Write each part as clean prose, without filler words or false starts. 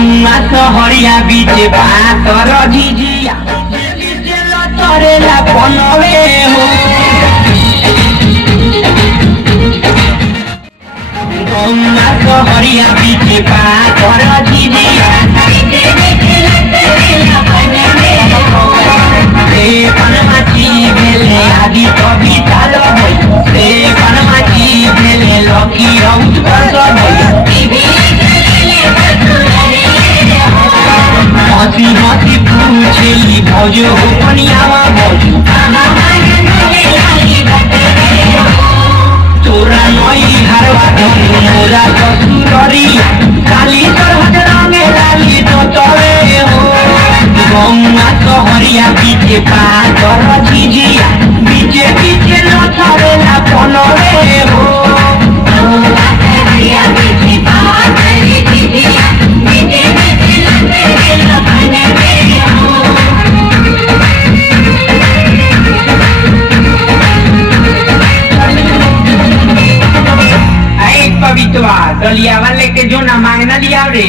गौना सहरिया बीचे पातर झिझिया तरेला पनवे हो गौना सहरिया बीचे पातर झिझिया पनमाची भेले आदि कविता लभै से पनमाची भेले लकी आउट कर भई हसी हसी पूछेली भौजो हो पनियावा भौजो तोरा नई हरवा मोरा ससुररिया काली सरहद रंगे लाली तोतवे हो गौना सहरिया बीचे पातर झिझिया बीचे बीचे नथरेला पनवे हो गौना सहरिया बीचे पातर झिझिया बीचे बीचे नथरेला पनवे हो आई पवित्रवा दलिया वाले के जो ना मांगना लिया रे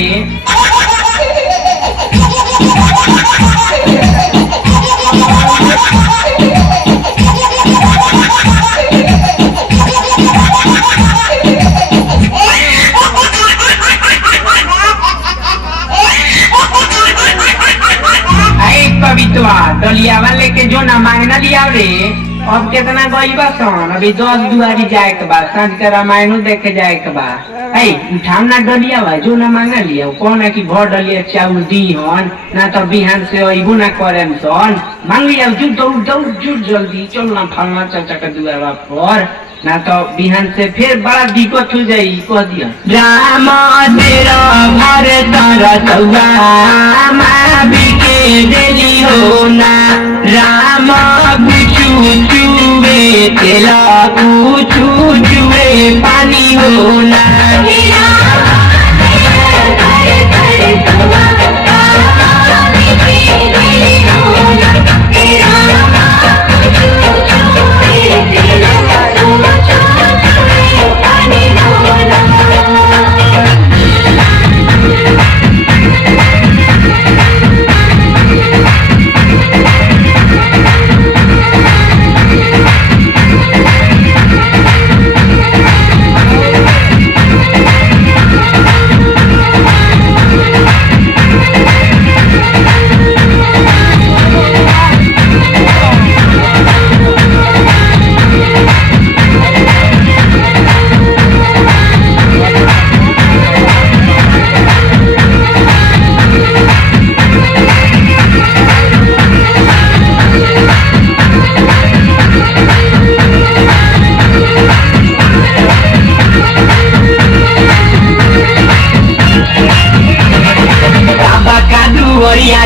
पवित्रवा दलिया वाले के जो ना मांगना लिया रे अब कितना गई सन अभी 10 दुआरी जाए के बाद सांझ के रामायण देखे जाए के बाद उठाम ना डलिया बा जो ना मांगना लिया कौन है कि भर डलिया चाउल दी हन ना तो बिहान से अबू ना करे सन मांग लिया जुट दौड़ दौड़ जुट जल्दी चल ना फलना चाचा के दुआरा पर ना तो बिहान से फिर बड़ा दिक्कत हो जाई कह दिया राम तेरा घर तारा सौआ माँ बिके देली हो ना राम कुचू चुवे तेला कुचू चुवे पानी हो ना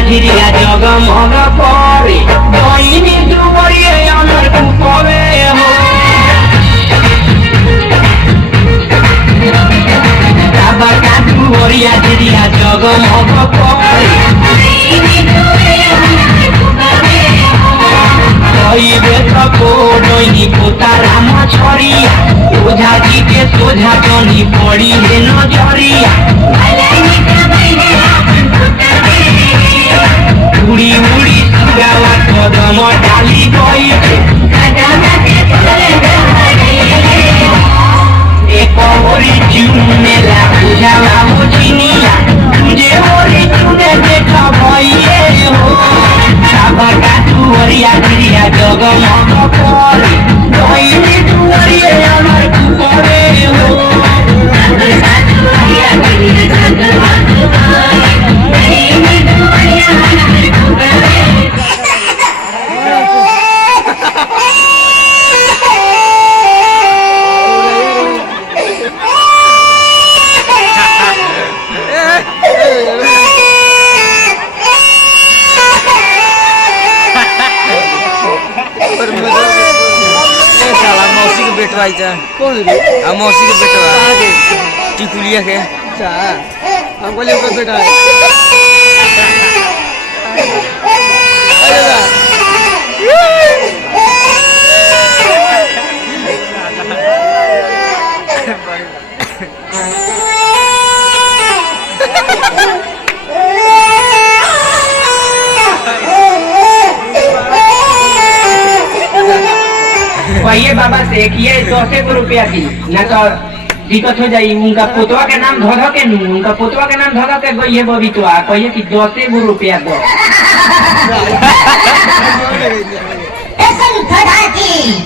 झिरिया जगमग करे बहिनी दुवरिए अनर कुपवे हो बाबा का दुवरिया झिरिया जगमग करे कइबे तको नैनी पोता राम छरिया ओझा जी के सोझा जनी पड़ी हे नजरिया उड़ी उड़ी सुगावा कदम डाली गई एक ओरी चुनेला बुझावा हो चिनिया तुझे ओरी चुने देखा भइए हो साबा का दुवरिया झिरिया जगमग करे बहिनी दुवरिए अमर कुपरे हो कौन मौसी के बेटा टिकुलिया के हमको बेटा देखिए 10 रुपया दी ना तो दिक्कत हो जाई। उनका पोतवा के नाम धो के नू उनका पोतवा के नाम धो के गई है बबीतवा कहिए कि 10 रुपया दो।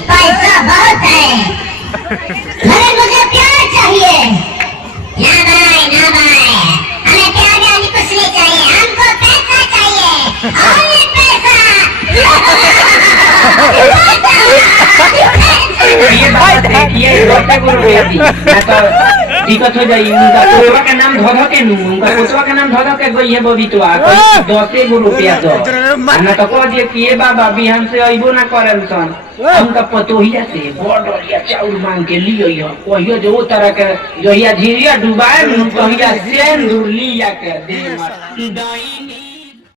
पैसा बहुत है मगर मुझे प्यार चाहिए। ना भाई हमें प्यार यानी कुछ नहीं चाहिए, हमको पैसा चाहिए और ये बात देखिए 10 रुपया दी ना तो दिक्कत हो जाई। उनका पोतवा के नाम धो के नू उनका पोतवा के नाम धो के गई है बबीतवा कहिए 10 रुपया दो ना तो कह दिए कि ये बाबा बिहान से अइबो ना करन सन। उनका पतोहिया से बड़ डलिया चाउर मांग के लियो कहियो जो वो तरह के जहिया झिरिया डुबाए कहिया सेंदूर लिया के दे